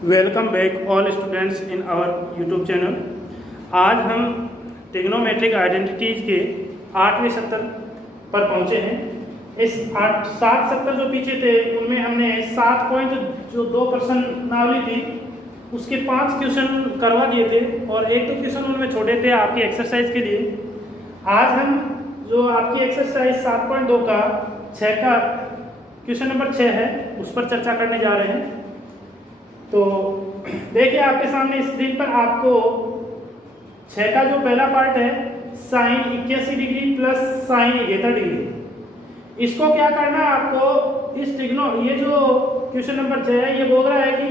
Welcome back all students in our YouTube channel. आज हम trigonometric identities के 8वें सत्र पर पहुंचे हैं। इस 7 सत्र जो पीछे थे उनमें हमने 7 पॉइंट जो 2 प्रश्नावली थी उसके 5 क्वेश्चन करवा दिए थे और एक दो क्वेश्चन उनमें छोटे थे आपकी एक्सरसाइज के लिए। आज हम जो आपकी एक्सरसाइज 7.2 का 6 का क्वेश्चन नंबर 6 है उस पर चर्चा करने जा रहे हैं। तो देखिए आपके सामने स्क्रीन पर आपको 6 का जो पहला पार्ट है sine 81 degree plus sine 71 degree, इसको क्या करना है आपको इस ये जो क्वेश्चन नंबर 6 है ये बोल रहा है कि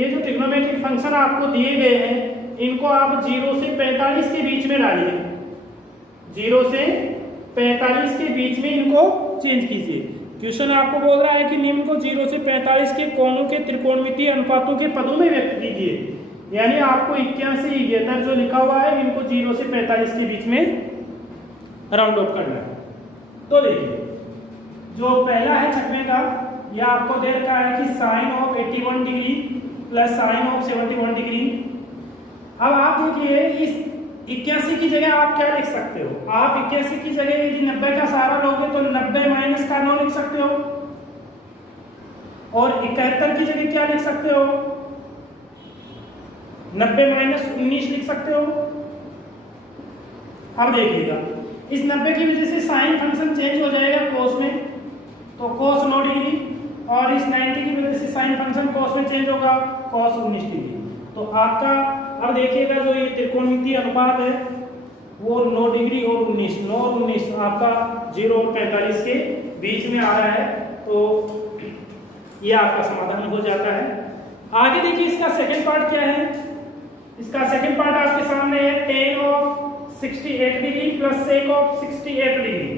ये जो ट्रिग्नोमेट्रिक फंक्शन आपको दिए गए हैं इनको आप 0 से 45 के बीच में डालिए। 0 से 45 के बीच में इनको चेंज कीजिए। क्वेश्चन आपको बोल रहा है कि निम्न को 0 से 45 के कोणों के त्रिकोणमितीय अनुपातों के पदों में व्यक्त कीजिए। यानी आपको 81 71 जो लिखा हुआ है इनको 0 से 45 के बीच में राउंड ऑफ करना है। तो देखिए जो पहला है 6वें का यह आपको दे रखा है कि sine of 81 degree plus sine of 71 degree. अब आप देखिए इस 81 की जगह आप क्या लिख सकते हो? आप 81 की जगह यदि 90 का सहारा लोगे तो 90 माइनस का 9 लिख सकते हो और 71 की जगह क्या लिख सकते हो? 90 माइनस 19 लिख सकते हो। अब देखिएगा इस 90 की वजह से साइन फंक्शन चेंज हो जाएगा कोस में, तो कोस 9 डिग्री, और इस 90 की वजह से साइन फंक्शन कोस में चेंज होगा कोस 19 डिग्री। तो आपका अब देखिएगा जो ये त्रिकोणमितीय अनुपात है वो 9 डिग्री और 19, 9 और 19 आपका 0 और 45 के बीच में आ रहा है। तो ये आपका समाधान हो जाता है। आगे देखिए इसका सेकंड पार्ट क्या है। इसका सेकंड पार्ट आपके सामने है tan of 68 degree plus sec of 68 degree.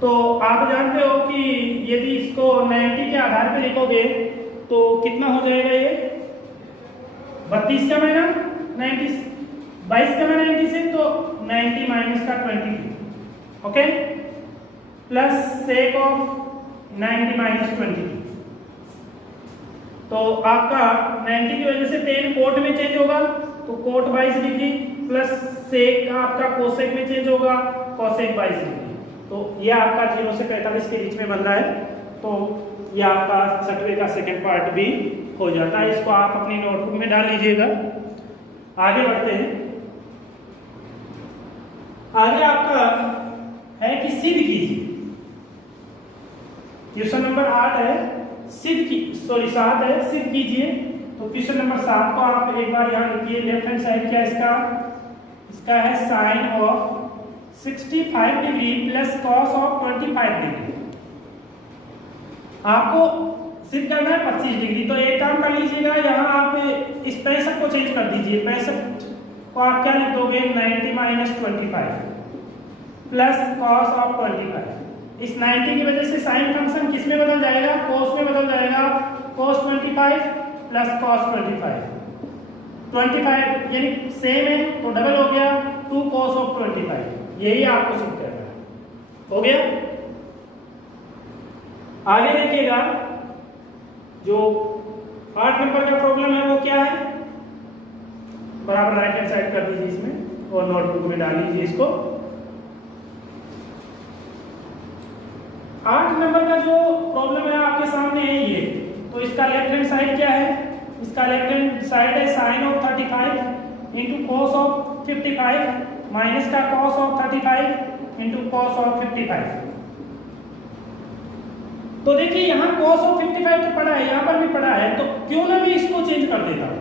तो आप जानते हो कि यदि इसको 90 के आधार पर लिखोगे तो कितना हो जाएगा? ये 32 का माइनस 90, 22 का माइनस 90 से तो 90 माइनस का 22, okay, plus sake of 90 minus 20। तो आपका 90 की वजह से tan कोट में चेंज होगा तो कोट 22 डिग्री प्लस सेक आपका कोसेक में चेंज होगा कोसेक 22 डिग्री। तो ये आपका 0 से 45 के बीच में बन रहा है। तो ये आपका 6वें का सेकंड पार्ट भी हो जाता है। इसको आप अपनी नोटबुक में डाल लीजिएगा। आगे बढ़ते हैं। आगे आपका है कि सिद्ध कीजिए। क्वेश्चन नंबर 8 है सिद्ध की 7 है सिद्ध कीजिए। तो क्वेश्चन नंबर 7 को आप एक बार यहाँ लिखिए। लेफ्ट हैंड साइड क्या इसका है sine of 65 degree plus cos of 25 degree. आपको सिद्ध करना है 25 डिग्री। तो एक काम कर लीजिएगा, यहाँ आप इस 65 को चेंज कर दीजिए। 65 को आप क्या लिख दोगे? 90 माइनस 25 प्लस कॉस ऑफ 25। इस 90 की वजह से साइन फंक्शन किस में बदल जाएगा? कॉस में बदल जाएगा। कॉस 25 प्लस कॉस 25 यानी सेम है तो डबल हो गया 2 कॉस ऑफ 25। यही आपको सिद्ध करना है। हो गया। आगे देखिएगा जो 8 नंबर का प्रॉब्लम है वो क्या है? बराबर राइट हैंड साइड कर दीजिए इसमें और नोटबुक में डाल लीजिए इसको। 8 नंबर का जो प्रॉब्लम है आपके सामने है ये। तो इसका लेफ्ट हैंड साइड क्या है? इसका लेफ्ट हैंड साइड है sine of 35 into cos of 55 minus का cos of 35 into cos of 55। तो देखिए यहाँ cos ऑफ 55 तो पड़ा है, यहाँ पर भी पड़ा है, तो क्यों ना भी इसको चेंज कर देता हूं।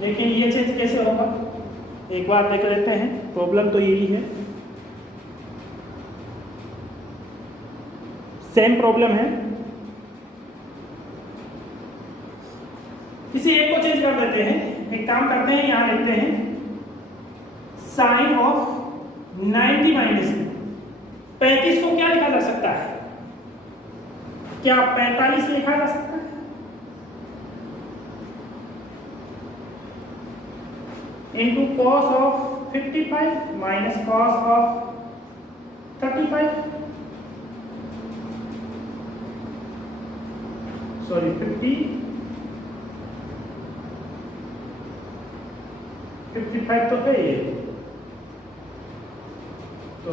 लेकिन ये चेंज कैसे होगा एक बार देख लेते हैं। प्रॉब्लम तो यही है, सेम प्रॉब्लम है। किसी एक को चेंज कर देते हैं। एक काम करते हैं, यहाँ लिखते हैं साइन ऑफ 90 माइनस 35 को क्या लिखा जा सकता है? क्या 45 लिखा जा सकता है? Into cos of 55 minus cos of 35। Sorry 55 तो है ये, तो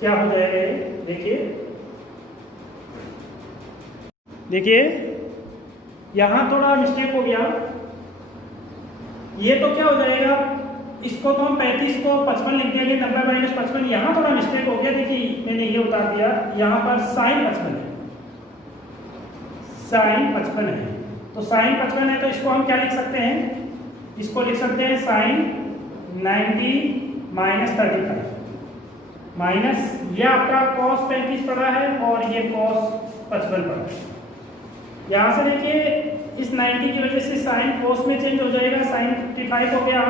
क्या हो जाएगा ये? देखिए यहाँ थोड़ा मिस्टेक हो गया। ये तो क्या हो जाएगा, इसको तो हम 35 को 55 लिख देंगे, 90 माइनस 55। यहाँ थोड़ा मिस्टेक हो गया। देखिए मैंने ये उतार दिया, यहाँ पर साइन 55 है, साइन 55 है। तो साइन 55 है तो इसको हम क्या लिख सकते हैं, इसको लिख सकते हैं साइन 90 माइनस 35 माइनस ये आपका कॉस 35 पड़ा है और ये कॉस 55 पड़ा है। यहाँ से देखिए इस 90 की वजह से साइन कॉस में चेंज हो जाएगा, साइन 55 हो गया,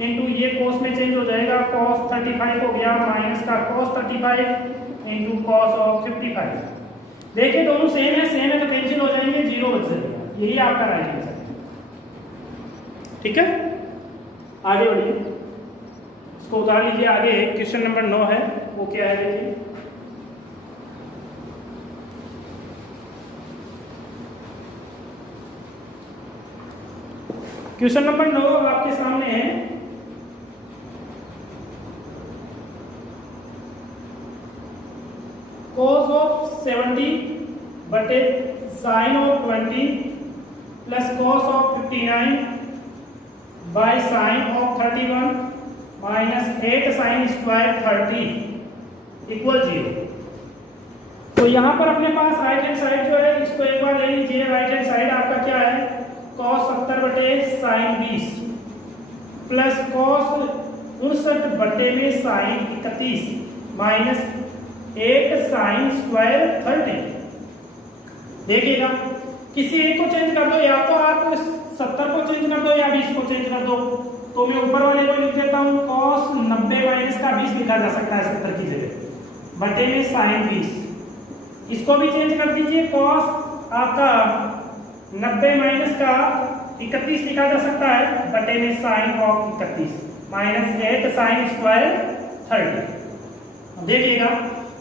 इंटू ये कॉस में चेंज हो जाएगा, कॉस 35 हो गया, माइनस का कॉस 35 इंटू कॉस ऑफ 55। देखिए दोनों सेम है तो कैंसिल हो जाएंगे, 0 बच जाएगा। यही आपका राइट आंसर है। ठीक है, आगे बढ़िए, इसको उतार लीजिए। आगे क्वेश्चन नंबर 9 है, वो क्या है देखिए। क्वेश्चन नंबर 9 आपके सामने है। cos ऑफ 70 बटे sine of 20 plus cos of 59 by sine of 31 minus 8 sine square 30 equal 0। तो यहाँ पर अपने पास राइट हैंड साइड जो है इसको एक बार ले लीजिए। राइट हैंड साइड आपका क्या है, cos 70 बटे साइन 20 प्लस cos 59 बटे में साइन 31 माइनस 8 साइन स्क्वायर 30। देखिएगा किसी एक को चेंज कर दो, या तो आप 70 को चेंज कर दो या 20 को चेंज कर दो। तो मैं ऊपर वाले को लिख देता हूँ, cos 90 माइनस का 20 लिखा जा सकता है 70 की जगह, बटे में साइन 20। इसको भी चेंज कर दीजिए, cos आपका 90 माइनस का 31 लिखा जा सकता है, बटे में sine of 31 minus 8 sine square 30। देखिएगा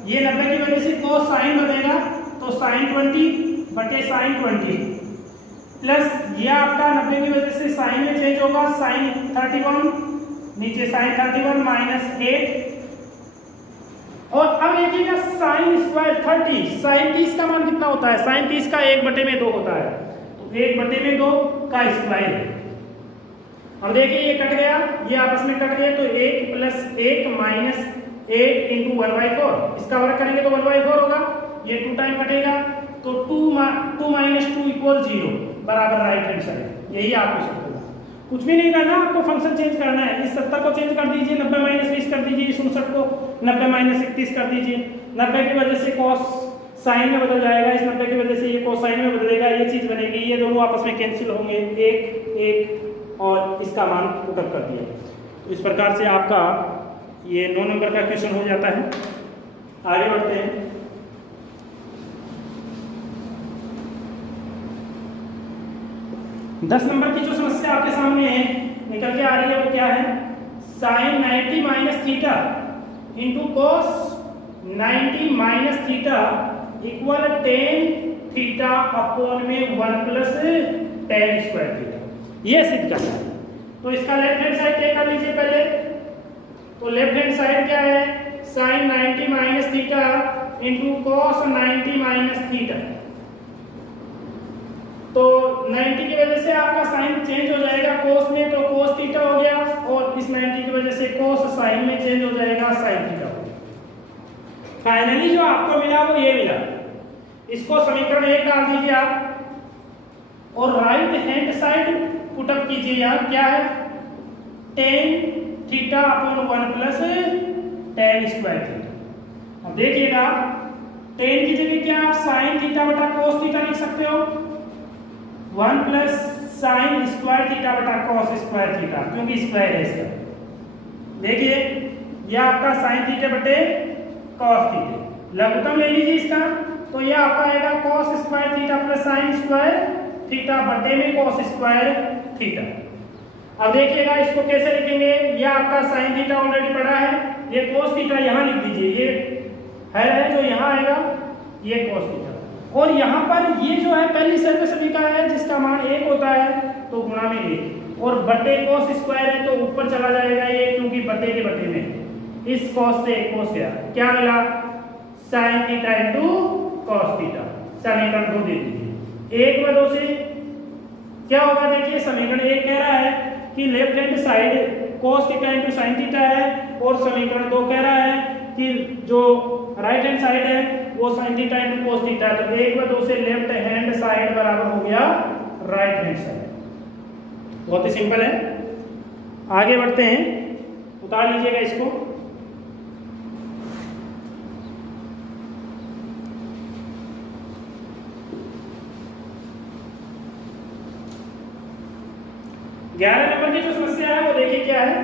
ये 90 की वजह से cos साइन बनेगा, तो साइन 20 बटे साइन 20 प्लस ये आपका 90 की वजह से साइन में चेंज होगा, साइन 31 नीचे साइन 31 माइनस 8। और अब देखिएगा साइन स्क्वायर 30, साइन 30 का मान कितना होता है, साइन 30 का 1 बटे में 2 होता है, तो 1 बटे में 2 का स्क्वायर है। और देखिए ये कट गया, ये आपस में कट गया, तो 1 प्लस 1 माइनस 8 इंटू 1/4, इसका वर्क करेंगे तो 1/4 होगा, ये 2 टाइम कटेगा, तो 2 माइनस 2 इक्वल 0 बराबर राइट हैंड साइड। यही आपको शब्द होगा, कुछ भी नहीं करना, आपको फंक्शन चेंज करना है। इस 70 को चेंज कर दीजिए, 90 माइनस 20 कर दीजिए, इस 59 को 90 माइनस 31 कर दीजिए। 90 की वजह से कॉस साइन में बदल जाएगा, इस 90 की वजह से ये कॉस साइन में बदलेगा, ये चीज बनेगी, ये दोनों आपस में कैंसिल होंगे, 1 1 और इसका मान पुट अप कर दिया। तो इस प्रकार से आपका ये 9 नंबर का क्वेश्चन हो जाता है। आगे बढ़ते हैं। दस नंबर की जो समस्या आपके सामने है निकल के आ रही है वो क्या है, sine 90 minus theta into cos 90 minus theta equal 10 theta upon में 1 प्लस 10 स्क्वायर थीटा, ये सिद्ध करना है। तो इसका लेफ्ट हैंड साइड क्या कर लीजिए पहले, तो लेफ्ट हैंड साइड क्या है, sine 90 minus theta into cos 90 minus theta. तो 90 की वजह से आपका साइन चेंज हो जाएगा कोस में, तो कोस थीटा हो गया, और इस 90 की वजह से कोस साइन में चेंज हो जाएगा, साइन थीटा हो गया। फाइनली जो आपको मिला वो ये मिला। इसको समीकरण 1 डाल दीजिए आप, और right hand side put up कीजिए। यहाँ क्या है, 10 theta upon 1 plus 10 square theta. अब देखिएगा 10 की जगह क्या आप साइन थीटा बटा कोस थीटा लिख सकते हो, 1 प्लस साइन स्क्वायर थीटा बटा कॉस स्क्वायर थीटा, क्योंकि स्क्वायर है इसका। देखिए यह आपका साइन थीटा बटे कॉस थीटा, लघुत्तम ले लीजिए इसका, तो यह आपका आएगा cos square theta plus sine square theta बटे में कॉस स्क्वायर थीटा। अब देखिएगा इसको कैसे लिखेंगे, यह आपका साइन थीटा ऑलरेडी पड़ा है, ये कॉस थीटा यहाँ लिख दीजिए, ये है जो यहाँ आएगा ये कॉस थीटा। और यहाँ पर ये जो है पहली सर्व समीकरण है जिसका मान 1 होता है तो गुणा में 1, और बटे cos स्क्वायर है तो ऊपर चला जाएगा ये, क्योंकि बटे के बटे में इस cos से cos गया, क्या मिला sin theta into cos theta. समीकरण 2 दे दीजिए। 1 व 2 से क्या होगा, देखिए समीकरण 1 कह रहा है कि left hand side cos theta into sin theta है, और समीकरण 2 कह रहा है कि जो राइट हैंड साइड है वो sin theta into cos theta है। तो 1 व 2 से लेफ्ट हैंड साइड बराबर हो गया राइट हैंड साइड। बहुत ही सिंपल है। आगे बढ़ते हैं, उतार लीजिएगा इसको। ग्यारह नंबर की जो समस्या है वो देखिए क्या है।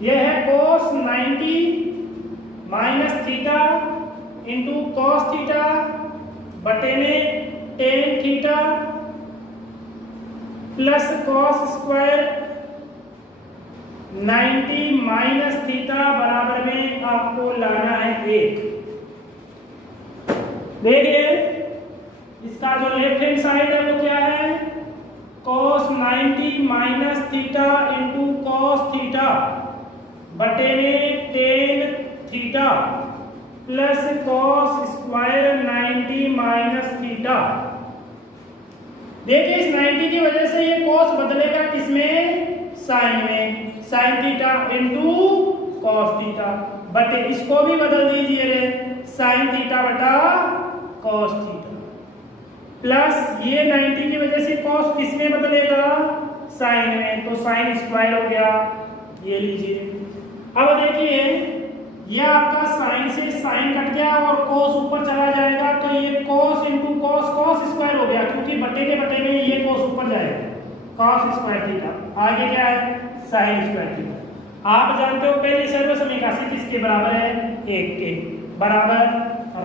यह है cos 90 minus theta into cos theta बटे में tan theta plus cos square 90 minus theta बराबर में आपको लाना है 1। देखिए इसका जो लेफ्ट हैंड साइड है वो क्या है, cos 90 minus theta into cos theta बटे में tan theta plus cos square 90 minus theta. देखिए इस 90 की वजह से ये cos बदलेगा किसमें, साइन में, sine theta into cos theta बटे इसको भी बदल दीजिए रे, साइन थीटा बटा कॉस थीटा प्लस ये 90 की वजह से cos किसमें बदलेगा, साइन में, तो साइन स्क्वायर हो गया। ये लीजिए। अब देखिए ये आपका साइन से साइन कट गया और cos ऊपर चला जाएगा, तो ये cos into cos cos square हो गया, क्योंकि बटे के बटे में ये cos ऊपर जाएगा, cos स्क्वायर थीटा। आगे क्या है, साइन स्क्वायर थीटा। आप जानते हो पहली सर्व समीकरण किसके बराबर है, 1 के बराबर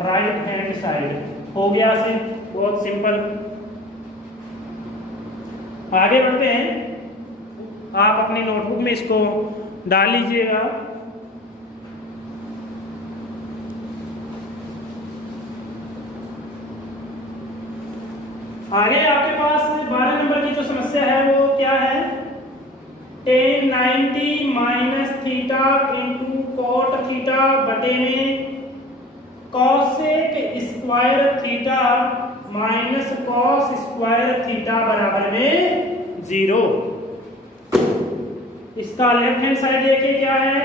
राइट हैंड साइड हो गया से, बहुत सिंपल। आगे बढ़ते हैं, आप अपनी नोटबुक में इसको डाल लीजिएगा। आगे आपके पास 12 नंबर की जो समस्या है वो क्या है, tan 90 minus theta into cot theta बटे में cosec square theta minus cos square theta बराबर में 0। इसका लेफ्ट हैंड साइड देखिए क्या है,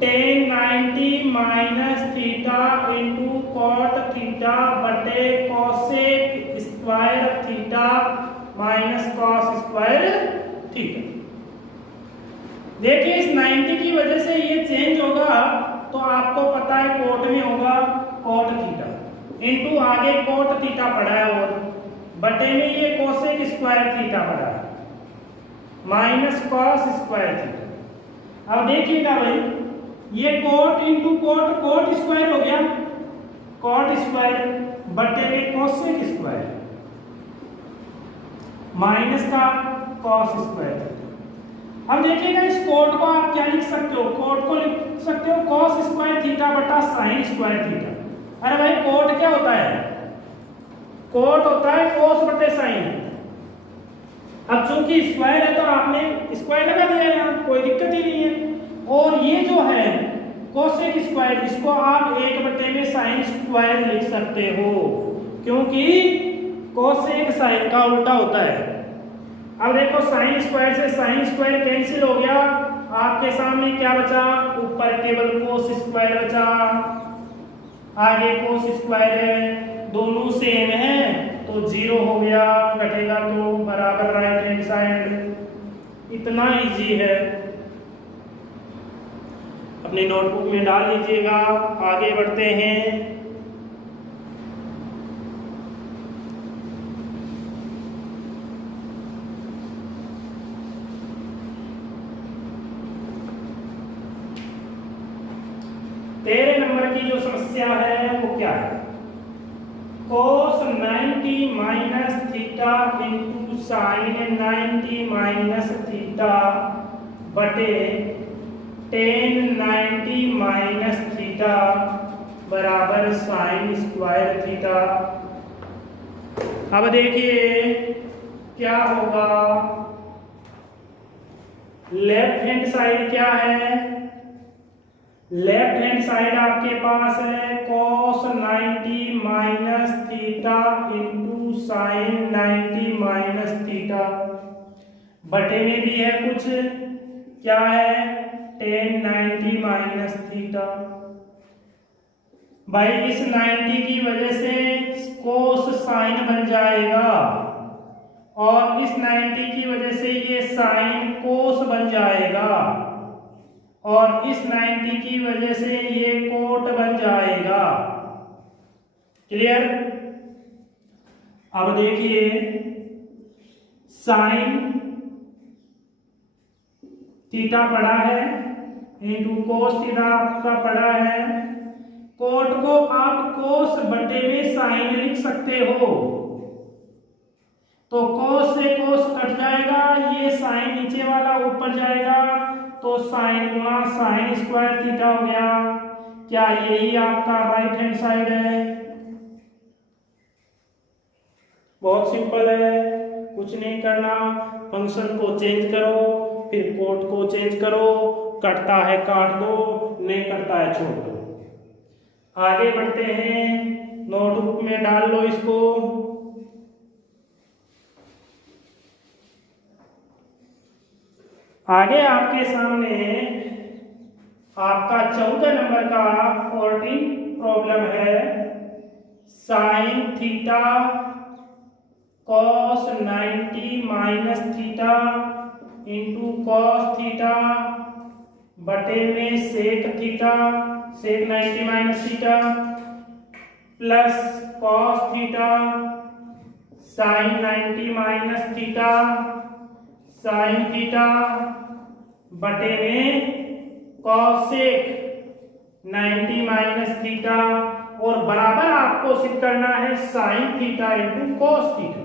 tan 90 minus theta into cot theta बटे cosec square theta minus cos square theta. देखिए इस 90 की वजह से ये चेंज होगा, तो आपको पता है कोट में होगा कॉट थीटा इंटू आगे कॉट थीटा पड़ा है और बटे में ये कॉसेक स्क्वायर थीटा पड़ा है माइनस कॉस स्क्वायर थीटा। अब देखिएगा भाई ये cot into cot, cot square हो गया, कोट स्क्वायर बटे में कोसेक स्क्वायर माइनस का कॉस स्क्वायर। अब देखिएगा इस कोट को आप क्या लिख सकते हो, कोट को लिख सकते हो कॉस स्क्वायर थीटा बटा साइन स्क्वायर थीटा। अरे भाई कोट क्या होता है, कोट होता है कॉस बटे साइन। अब चूंकि स्क्वायर है तो आपने स्क्वायर लगा दिया यहाँ, कोई दिक्कत ही नहीं है। और ये जो है कोसेक स्क्वायर, इसको आप 1 बटे में साइन स्क्वायर लिख सकते हो, क्योंकि कोसेक साइन का उल्टा होता है। अब देखो साइन स्क्वायर से साइन स्क्वायर कैंसिल हो गया, आपके सामने क्या बचा, ऊपर केवल कोस स्क्वायर बचा, आगे कोस स्क्वायर है, दोनों सेम है तो 0 हो गया, घटेगा तो बराबर राइट हैंड साइड। इतना इजी है, अपनी नोटबुक में डाल लीजिएगा। आगे बढ़ते हैं, तेरह नंबर की जो समस्या है वो क्या है, cos 90 minus theta into sine 90 minus theta बटे tan 90 माइनस थीटा बराबर साइन स्क्वायर थीटा। अब देखिए क्या होगा, लेफ्ट हैंड साइड क्या है, लेफ्ट हैंड साइड आपके पास है cos 90 minus theta into sine 90 minus theta, बटे में भी है कुछ, क्या है tan 90 माइनस थीटा। भाई इस 90 की वजह से cos साइन बन जाएगा और इस 90 की वजह से ये साइन cos बन जाएगा और इस 90 की वजह से ये कोट बन जाएगा। क्लियर? अब देखिए साइन थीटा पड़ा है इंटू कोस थीटा आपका पड़ा है, कोट को आप कोस बटे में साइन लिख सकते हो, तो कोस से कोस कट जाएगा, ये साइन नीचे वाला ऊपर जाएगा, तो साइन गुणा साइन स्क्वायर थीटा हो गया। क्या यही आपका राइट हैंड साइड है? बहुत सिंपल है, कुछ नहीं करना, फंक्शन को चेंज करो, फिर कोट को चेंज करो, कटता है काट दो, नहीं कटता है छोड़ दो। आगे बढ़ते हैं, नोटबुक में डाल लो इसको। आगे आपके सामने आपका 14 नंबर का 14 प्रॉब्लम है, sine theta cos 90 minus theta into cos theta बटे में सेक थीटा, सेक 90 minus theta plus cos theta sine 90 minus theta sine theta बटे में कॉसेक 90 माइनस थीटा और बराबर आपको सिद्ध करना है sine theta into cos theta.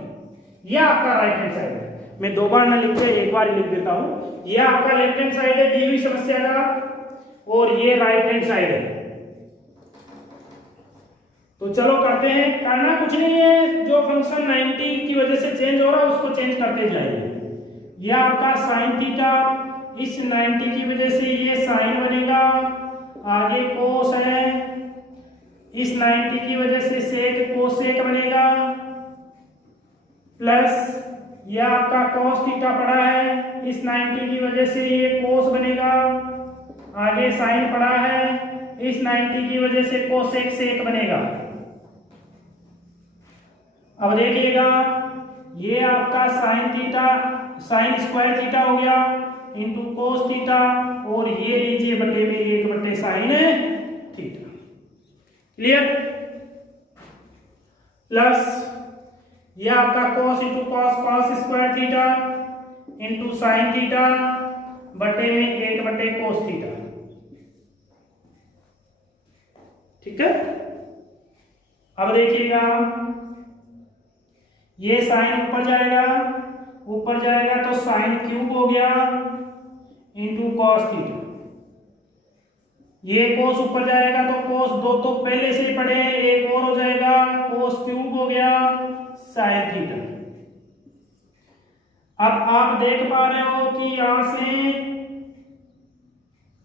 यह आपका राइट हैंड साइड है, मैं दो बार ना लिख के एक बार ही लिख देता हूं। यह आपका लेफ्ट हैंड साइड है दी हुई समस्या का और ये राइट हैंड साइड है। तो चलो करते हैं, करना कुछ नहीं है, जो फंक्शन 90 की वजह से चेंज हो रहा है उसको चेंज करते जाइए। यह आपका साइन थीटा, इस 90 की वजह से ये साइन बनेगा, आगे कोस है, इस 90 की वजह से सेक कोसेक बनेगा प्लस यह आपका कॉस थीटा पड़ा है, इस 90 की वजह से ये कोस बनेगा, आगे साइन पड़ा है, इस 90 की वजह से कोसेक सेक बनेगा। अब देखिएगा ये आपका sine theta sine square theta हो गया इंटू कोस थीटा और ये लीजिए बटे में 1 बटे साइन थीटा। क्लियर? प्लस ये आपका cos into cos cos square theta into sine theta बटे में 1 बटे कोस थीटा। ठीक है? अब देखिएगा ये साइन ऊपर जाएगा तो साइन क्यूब हो गया इंटू कॉस थीटा, ये कोस ऊपर जाएगा तो कोस दो तो पहले से ही पढ़े, एक और हो जाएगा कोस क्यूब हो गया साइन थीटा। अब आप देख पा रहे हो कि यहां से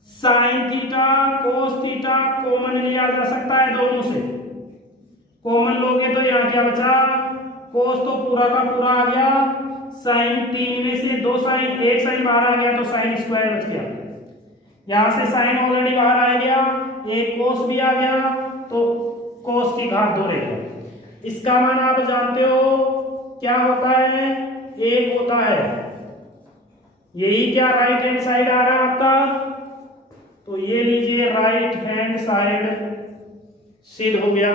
sine theta cos theta common लिया जा सकता है, दोनों से कॉमन लोगे तो यहां क्या बचा, कोस तो पूरा का पूरा आ गया, साइन 3 में से 2 साइन, एक साइन बाहर आ गया तो साइन स्क्वायर बच गया, यहां से साइन ऑलरेडी बाहर आ गया, एक कोस भी आ गया तो कोस की घात 2 रहेगा। इसका मान आप जानते हो क्या होता है, 1 होता है। यही क्या राइट हैंड साइड आ रहा है आपका, तो ये लीजिए राइट हैंड साइड सिद्ध हो गया।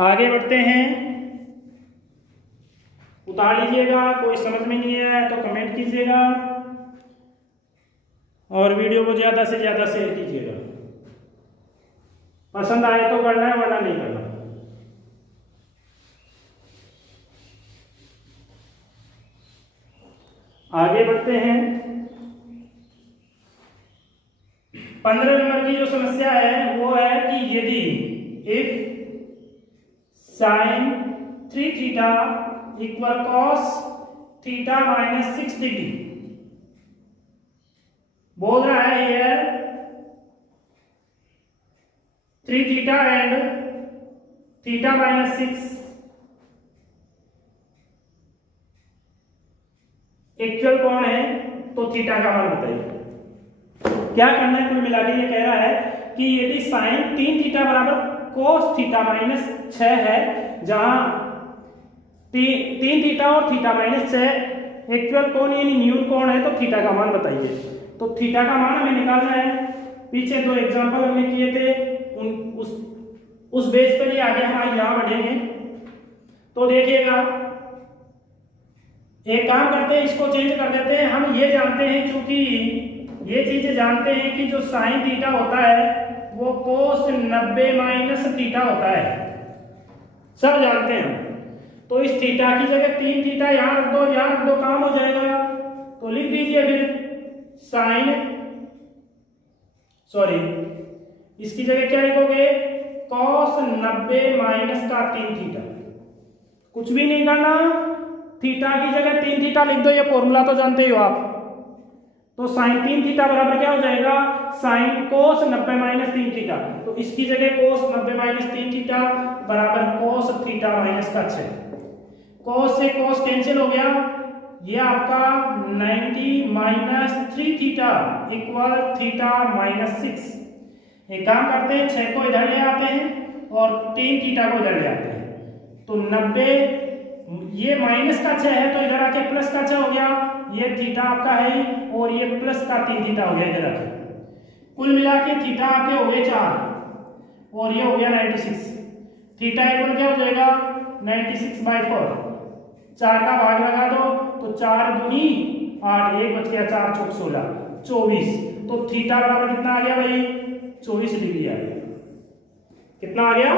आगे बढ़ते हैं, उतार लीजिएगा, कोई समझ में नहीं आया तो कमेंट कीजिएगा और वीडियो को ज्यादा से ज्यादा शेयर कीजिएगा। पसंद आए तो करना है वरना नहीं करना। आगे बढ़ते हैं, 15 नंबर की जो समस्या है वो है कि यदि if sine 3 theta equal cos theta minus 6 degree, बोल रहा है here 3 theta and theta minus 6 actual कौन है, तो थीटा का मान बताइए। क्या करना है, कुल मिला के ये कह रहा है कि यदि साइन 3 थीटा बराबर कोस थीटा माइनस 6 है, जहां 3 थीटा और थीटा माइनस 6 एक्चुअल कोण यानी न्यून कोण है, तो थीटा का मान बताइए। तो थीटा का मान हमें निकालना है। पीछे 2 एग्जांपल हमने किए थे, उस बेस पर ही आगे हम यहां बढ़ेंगे। तो देखिएगा, एक काम करते हैं, इसको चेंज कर देते हैं। हम ये जानते हैं, क्योंकि ये चीज जानते हैं कि जो साइन थीटा होता है वो कोस 90 माइनस थीटा होता है, सब जानते हैं। तो इस थीटा की जगह 3 थीटा यहां रख दो, यहां रख दो, काम हो जाएगा। तो लिख दीजिए फिर साइन, सॉरी इसकी जगह क्या लिखोगे, कॉस 90 माइनस का 3 थीटा। कुछ भी नहीं करना, थीटा की जगह 3 थीटा लिख दो, ये फॉर्मूला तो जानते ही हो आप। तो साइन 3 थीटा बराबर क्या हो जाएगा, साइन कोस 90 माइनस 3 थीटा। तो इसकी जगह कोस 90 माइनस 3 थीटा बराबर कोस थीटा माइनस का 6। कोस से कोस कैंसिल हो गया, ये आपका 90 minus 3 theta equal theta minus 6। एक काम करते हैं, 6 को इधर ले आते हैं और 3 थीटा को इधर ले आते हैं। तो 90, ये माइनस का 6 है तो इधर आके प्लस का 6 हो गया, ये थीटा आपका है और ये प्लस का 3 थीटा हो गया इधर आके। कुल मिला के थीटा आपके हो गए 4 और ये हो गया 96। थीटा इक्वल क्या हो जाएगा, 96/4। 4 का भाग लगा दो तो 4 दूनी 8, 1 बच गया, 4 चौक 16, 24। तो थीटा बराबर कितना आ गया भाई, 24 डिग्री आ गया। कितना आ गया,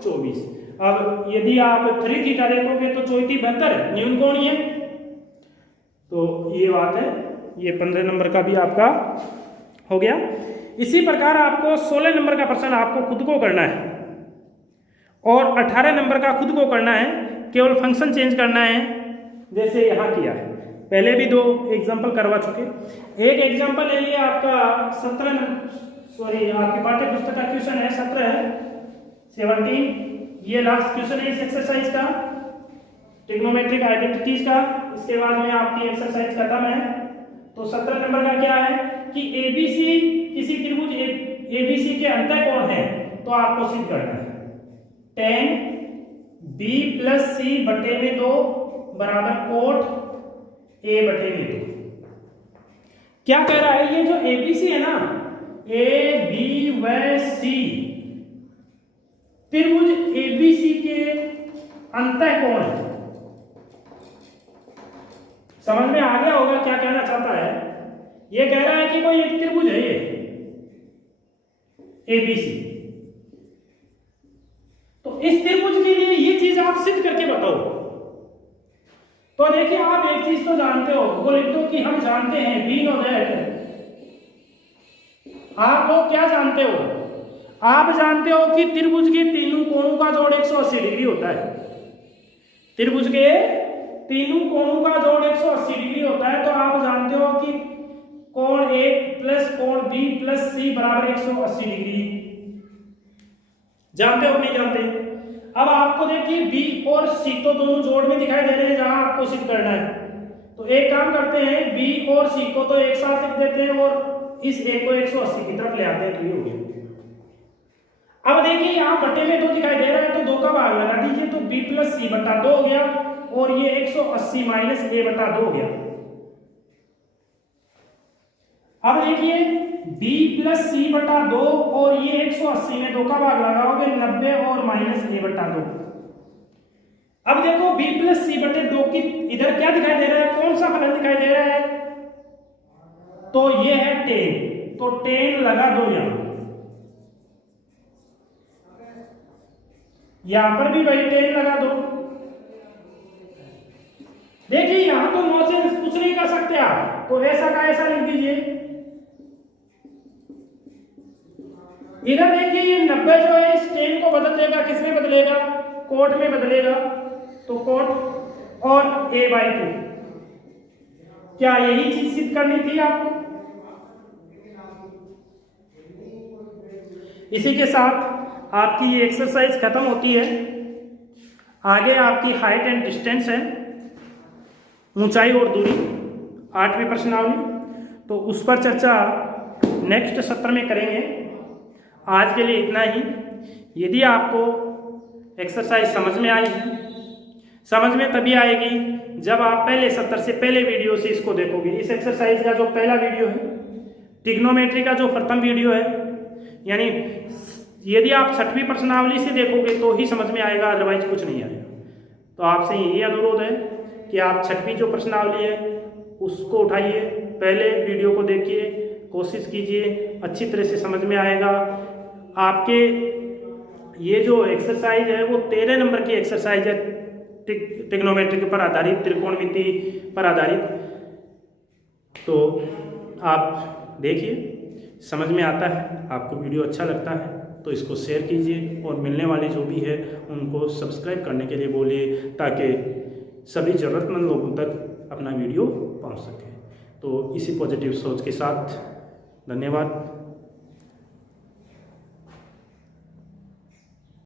24। अब यदि आप 3 थीटा देखोगे तो 74 न्यून कोण ही है। तो ये बात है, ये 15 नंबर का भी आपका हो गया। इसी प्रकार आपको 16 नंबर का प्रश्न आपको खुद को करना है और 18 नंबर का खुद को करना है, केवल फंक्शन चेंज करना है जैसे यहाँ किया है। पहले भी 2 एग्जाम्पल करवा चुके। एक एग्जाम्पल है ये आपका 17, सॉरी आपकी पाठ्य पुस्तक का क्वेश्चन है 17 ये लास्ट क्वेश्चन है इस एक्सरसाइज का, ट्रिग्नोमेट्रिक आइडेंटिटीज का। इसके बाद में आपकी एक्सरसाइज खत्म है। तो 17 नंबर का क्या है कि एबीसी किसी त्रिभुज एबीसी के अंतःकोण है, तो आपको सिद्ध करना है tan b + c बटे में 2 बराबर कोट a बटे में 2। क्या कह रहा है, ये जो एबीसी है ना, ए बी व सी त्रिभुज एबीसी के अंतःकोण है। समझ में आ गया होगा क्या कहना चाहता है। ये कह रहा है कि कोई एक त्रिभुज है ये एबीसी, तो इस त्रिभुज के लिए ये चीज आप सिद्ध करके बताओ। तो देखिए, आप एक चीज तो जानते हो, वो लिख दो कि हम जानते हैं, वी नो दैट। आप लोग क्या जानते हो, आप जानते हो कि त्रिभुज के तीनों कोणों का जोड़ 180 डिग्री होता है। त्रिभुज के तीनों कोणों का जोड़ 180 डिग्री होता है। तो आप जानते हो कि कोण A प्लस कोण B प्लस C बराबर 180 डिग्री। जानते हो नहीं जानते? अब आपको देखिए B और C तो दोनों जोड़ में दिखाई दे रहे हैं जहां आपको सिद्ध करना है। तो एक काम करते हैं, B और C को तो एक साथ लिख देते हैं और इस A को 180 की तरफ ले आते हैं, तो ये हो गया। अब देखिए यहाँ बटे में 2 दिखाई दे रहा है, तो 2 का भाग लगा दीजिए, तो B + C बटा 2 हो गया और ये 180 माइनस A बटा 2 हो गया। अब देखिए B + C बटा 2 और ये 180 में 2 का भाग लगाओगे 90 और माइनस A बटा 2। अब देखो B + C बटे 2 की इधर क्या दिखाई दे रहा है, कौन सा फलन दिखाई दे रहा है, तो ये है tan। तो tan लगा दो यहां पर भी भाई tan लगा दो। देखिए यहां तो मोशन कुछ नहीं कर सकते आप, तो ऐसा का ऐसा लिख दीजिए। इधर देखिए ये 90 जो है इस 10 को बदल देगा, किस में बदलेगा, कोट में बदलेगा, तो कोट और a/2। क्या यही चीज सिद्ध करनी थी आपको? इसी के साथ आपकी ये एक्सरसाइज खत्म होती है। आगे आपकी हाइट एंड डिस्टेंस है, ऊंचाई और दूरी, 8वीं प्रश्नावली, तो उस पर चर्चा नेक्स्ट सत्र में करेंगे। आज के लिए इतना ही। यदि आपको एक्सरसाइज समझ में आई है, समझ में तभी आएगी जब आप पहले सत्र से पहले वीडियो से इसको देखोगे। इस एक्सरसाइज का जो पहला वीडियो है, ट्रिग्नोमेट्री का जो प्रथम वीडियो है, यानी यदि आप 6वीं प्रश्नावली से देखोगे तो ही समझ में आएगा, अदरवाइज कुछ नहीं आएगा। तो आपसे यही अनुरोध है कि आप 6वीं जो प्रश्नावली है उसको उठाइए, पहले वीडियो को देखिए, कोशिश कीजिए, अच्छी तरह से समझ में आएगा। आपके ये जो एक्सरसाइज है वो 13 नंबर की एक्सरसाइज है, ट्रिग्नोमेट्री पर आधारित, त्रिकोणमिति पर आधारित। तो आप देखिए, समझ में आता है, आपको वीडियो अच्छा लगता है तो इसको शेयर कीजिए और मिलने वाले जो भी है उनको सब्सक्राइब करने के लिए बोलिए, ताकि सभी ज़रूरतमंद लोगों तक अपना वीडियो पहुंच सके। तो इसी पॉजिटिव सोच के साथ धन्यवाद।